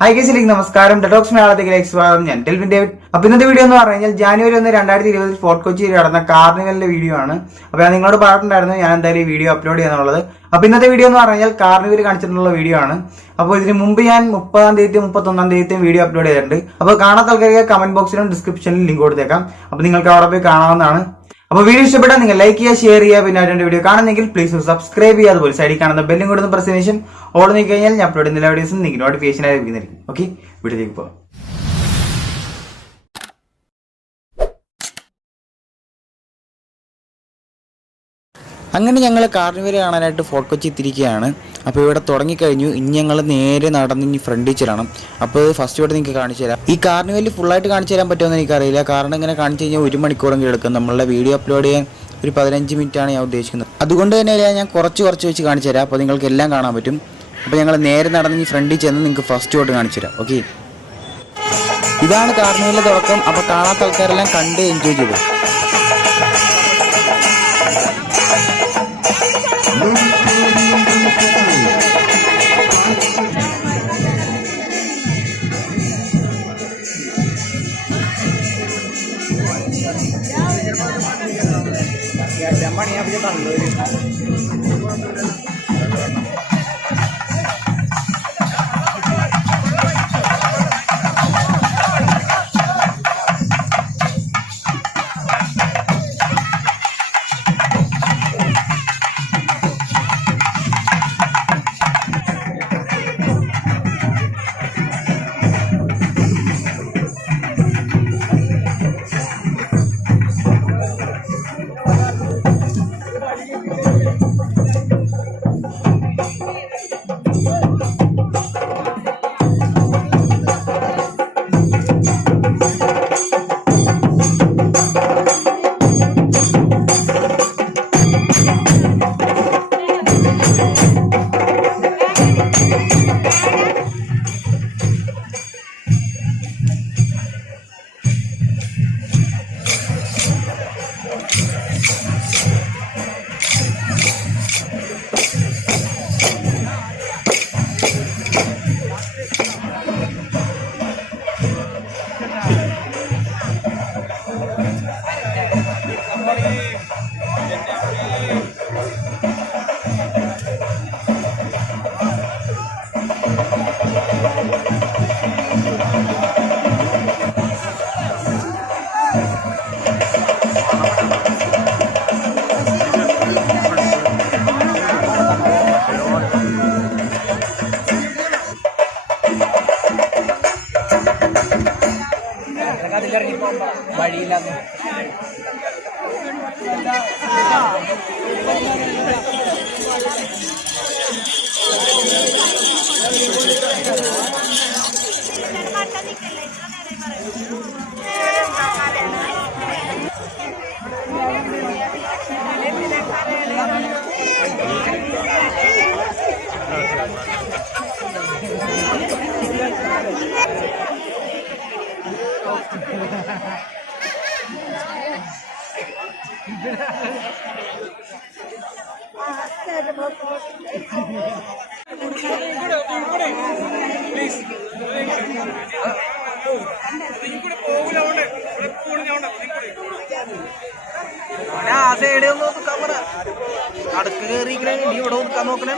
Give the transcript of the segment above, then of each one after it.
Hi guys, നമസ്കാരം. ഡെറ്റോക്സ് മലയാളത്തിലേക്ക് സ്വാഗതം. ഞാൻ ഡെൽവിൻ ഡേവിഡ്. അപ്പൊ ഇന്നത്തെ വീഡിയോ എന്ന് പറഞ്ഞു കഴിഞ്ഞാൽ ജനുവരി 1, 2020 ഫോർട്ട് കൊച്ചിയിൽ നടന്ന കാർണിവലിന്റെ വീഡിയോ ആണ്. അപ്പൊ ഞാൻ നിങ്ങളോട് പറഞ്ഞിട്ടുണ്ടായിരുന്നു ഞാൻ എന്തായാലും ഈ വീഡിയോ അപ്ലോഡ് ചെയ്യാന്നുള്ളത്. അപ്പൊ ഇന്നത്തെ വീഡിയോ എന്ന് പറഞ്ഞു കഴിഞ്ഞാൽ കാർണിവൽ കാണിച്ചിട്ടുള്ള വീഡിയോ ആണ്. അപ്പോൾ ഇതിന് മുമ്പ് ഞാൻ 30-ാം തീയതിയും 31-ാം തീയതിയും വീഡിയോ അപ്ലോഡ് ചെയ്തിട്ടുണ്ട്. അപ്പോൾ കാണാത്ത ആൾക്കാർക്ക് കമന്റ് ബോക്സിലും ഡിസ്ക്രിപ്ഷനിലും ലിങ്ക് കൊടുത്തേക്കാം. അപ്പൊ നിങ്ങൾക്ക് അവിടെ പോയി കാണാവുന്നതാണ്. അപ്പോൾ വീഡിയോ ഇഷ്ടപ്പെട്ടാൽ നിങ്ങൾ ലൈക്ക് ചെയ്യുക, ഷെയർ ചെയ്യുക. പിന്നെ അതിന്റെ വീഡിയോ കാണുന്നെങ്കിൽ പ്ലീസ് സബ്സ്ക്രൈബ് ചെയ്യുക. അതുപോലെ സൈഡിൽ കാണുന്ന ബെല്ലും കൊടുത്ത് പ്രസ് ചെയ്തതിനു ശേഷം ഓൾ നീക്കി കഴിഞ്ഞാൽ ഞാൻ അപ്ലോഡ് ചെയ്യുന്ന എല്ലാ വീഡിയോസും നിങ്ങൾക്ക് നോട്ടിഫിക്കേഷൻ ആയി ലഭിക്കുന്നതായിരിക്കും. ഓക്കെ, വീഡിയോയിലേക്ക് പോകാം. അങ്ങനെ ഞങ്ങൾ കാർണിവൽ കാണാനായിട്ട് ഫോർട്ട് കൊച്ചി എത്തിയിരിക്കുകയാണ്. അപ്പോൾ ഇവിടെ തുടങ്ങിക്കഴിഞ്ഞു. ഇനി ഞങ്ങൾ നേരെ നടന്ന് ഇനി ഫ്രണ്ടിൽ ചെല്ലണം. അപ്പോൾ ഫസ്റ്റ് ഇവിടെ നിങ്ങൾക്ക് കാണിച്ചു തരാം. ഈ കാർണിവലിൽ ഫുള്ളായിട്ട് കാണിച്ചു തരാൻ പറ്റുമെന്ന് എനിക്കറിയില്ല. കാരണം ഇങ്ങനെ കാണിച്ചു കഴിഞ്ഞാൽ 1 മണിക്കൂറെങ്കിലും എടുക്കും. നമ്മളുടെ വീഡിയോ അപ്ലോഡ് ചെയ്യാൻ ഒരു 15 മിനിറ്റാണ് ഞാൻ ഉദ്ദേശിക്കുന്നത്. അതുകൊണ്ട് തന്നെ ഞാൻ കുറച്ച് വെച്ച് കാണിച്ചു തരാം. അപ്പോൾ നിങ്ങൾക്ക് എല്ലാം കാണാൻ പറ്റും. അപ്പോൾ ഞങ്ങൾ നേരെ നടന്ന് ഈ ഫ്രണ്ടിൽ ചെന്ന് നിങ്ങൾക്ക് ഫസ്റ്റ് തൊട്ട് കാണിച്ചു തരാം. ഓക്കെ, ഇതാണ് കാർണിവലിൻ്റെ തുടക്കം. അപ്പോൾ കാണാത്ത ആൾക്കാരെല്ലാം കണ്ട് എൻജോയ് ചെയ്തു. വഴിയില്ലാന്ന് ആ സൈഡ് ഒന്ന് ഒതുക്കാൻ പറ. അടുക്ക് കയറിയിരിക്കണേ, ഇവിടെ ഒതുക്കാൻ നോക്കണേ.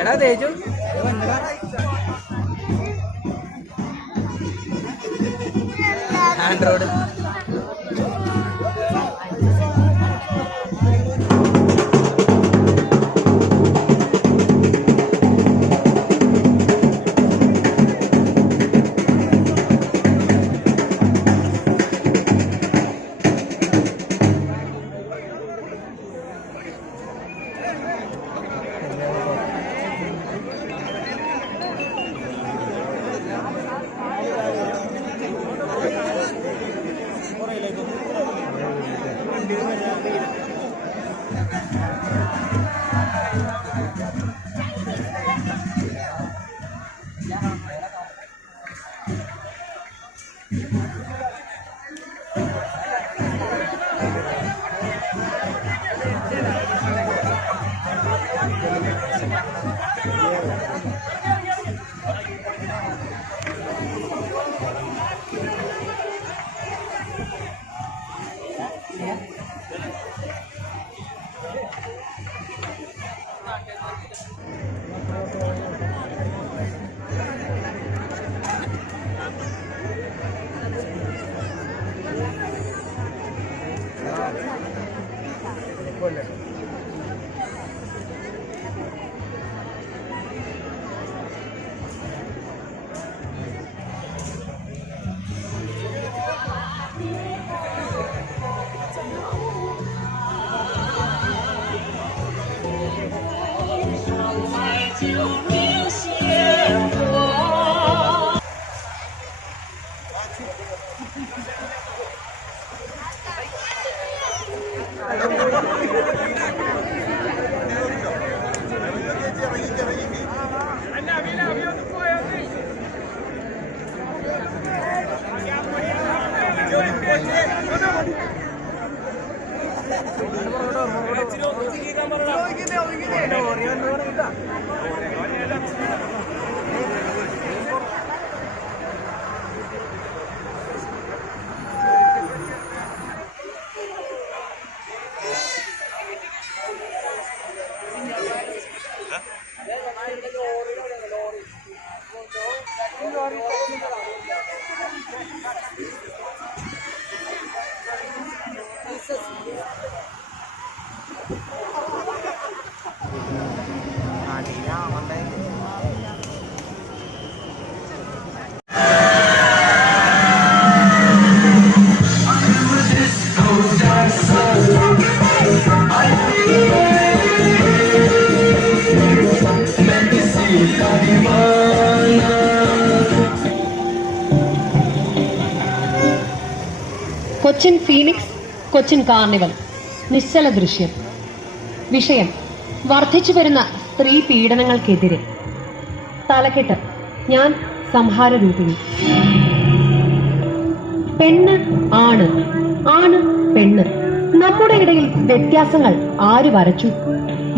എടാ തേച്ചു Android Cochin Phoenix Cochin carnival നിശ്ചല ദൃശ്യം. വിഷയം വർദ്ധിച്ചു വരുന്ന സ്ത്രീ പീഡനങ്ങൾക്കെതിരെ. തലക്കെട്ട് ഞാൻ സംഹാരരൂപിണി. പെണ്ണ് ആണ്, ആണ് പെണ്ണ്. നമ്മുടെ ഇടയിൽ വ്യത്യാസങ്ങൾ ആര് വരച്ചു?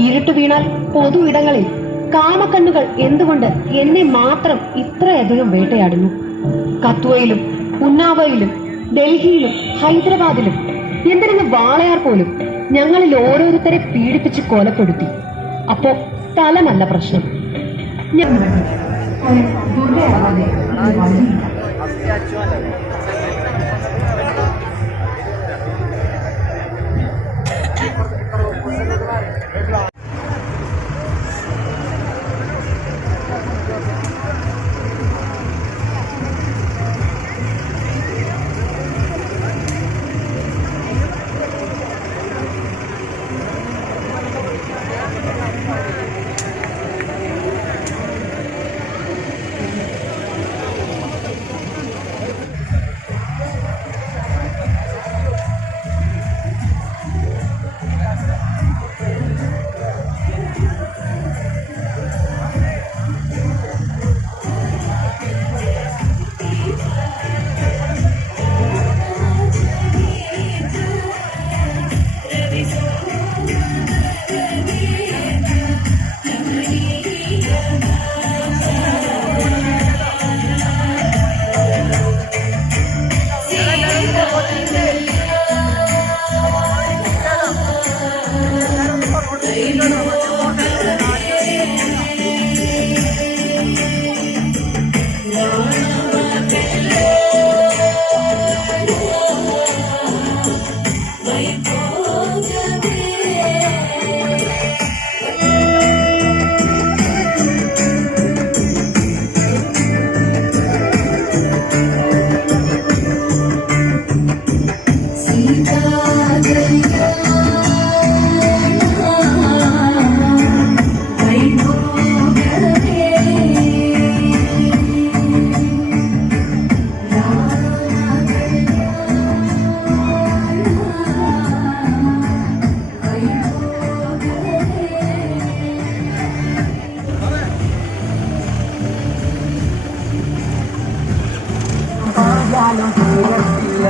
ഇരുട്ട് വീണാൽ പൊതു ഇടങ്ങളിൽ കാമക്കണ്ണുകൾ എന്തുകൊണ്ട് എന്നെ മാത്രം ഇത്രയധികം വേട്ടയാടുന്നു? കത്വയിലും ഉന്നാവയിലും ഡൽഹിയിലും ഹൈദരാബാദിലും എന്തിനു വാളയാർ പോലും ഞങ്ങളിൽ ഓരോരുത്തരെ പീഡിപ്പിച്ച് കൊലപ്പെടുത്തി. അപ്പോ സ്ഥലമല്ല പ്രശ്നം. പോയാലും തീരത്തില്ല.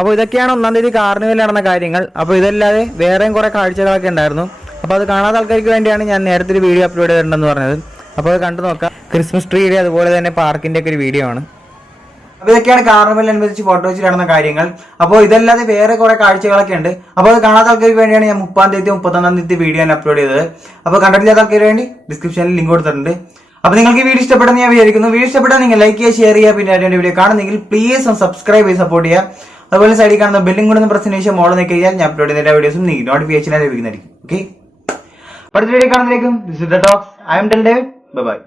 അപ്പോൾ ഇതൊക്കെയാണ് 1-ാം തീയതി കാർണിവൽ നടന്ന കാര്യങ്ങൾ. അപ്പോൾ ഇതല്ലാതെ വേറെയും കുറേ കാഴ്ചകളൊക്കെ ഉണ്ടായിരുന്നു. അപ്പോൾ അത് കാണാത്ത ആൾക്കാർക്ക് വേണ്ടിയാണ് ഞാൻ നേരത്തെ ഒരു വീഡിയോ അപ്ലോഡ് ചെയ്തിട്ടുണ്ടെന്ന് പറഞ്ഞത്. അപ്പോൾ അത് കണ്ടു നോക്കാം. ക്രിസ്മസ് ട്രീയുടെ അതുപോലെ തന്നെ പാർക്കിൻ്റെ ഒക്കെ ഒരു വീഡിയോ ആണ്. അപ്പോൾ ഇതൊക്കെയാണ് കാർണിവലിനനുബന്ധിച്ച് ഫോട്ടോ വെച്ച് നടന്ന കാര്യങ്ങൾ. അപ്പോൾ ഇതല്ലാതെ വേറെ കുറേ കാഴ്ചകളൊക്കെ ഉണ്ട്. അപ്പോൾ അത് കാണാത്ത ആൾക്കാർക്ക് വേണ്ടിയാണ് ഞാൻ 30-ാം തീയതി 31-ാം തീയതി വീഡിയോ ഞാൻ അപ്ലോഡ് ചെയ്തത്. അപ്പോൾ കണ്ടിട്ടില്ലാത്ത ആൾക്കാർക്ക് വേണ്ടി ഡിസ്ക്രിപ്ഷനിൽ ലിങ്ക് കൊടുത്തിട്ടുണ്ട്. അപ്പോൾ നിങ്ങൾക്ക് വീഡിയോ ഇഷ്ടപ്പെടുന്ന ഞാൻ വിചാരിക്കുന്നു. വീഡിയോ ഇഷ്ടപ്പെട്ടാൽ നിങ്ങൾ ലൈക്ക് ചെയ്യുക, ഷെയർ ചെയ്യുക. പിന്നെ അതിന്റെ വീഡിയോ കാണുന്നെങ്കിൽ പ്ലീസ് ഒന്ന് സബ്സ്ക്രൈബ് ചെയ്ത് സപ്പോർട്ട് ചെയ്യുക. അതുപോലെ സൈഡിൽ കാണുന്ന ബെല്ലും കൂടെ ഒന്ന് പ്രസ് ശേഷം മോള് നിൽക്കി കഴിഞ്ഞാൽ ഞാൻ അപ്ലോഡ് ചെയ്യുന്ന വീഡിയോസും നിങ്ങൾക്ക് നോട്ടിഫിക്കേഷൻ ലഭിക്കുന്നതായിരിക്കും. ഓക്കെ, അടുത്ത വീഡിയോ കാണുന്നതിലേക്കും this is the talks. I'm tell David. Bye by.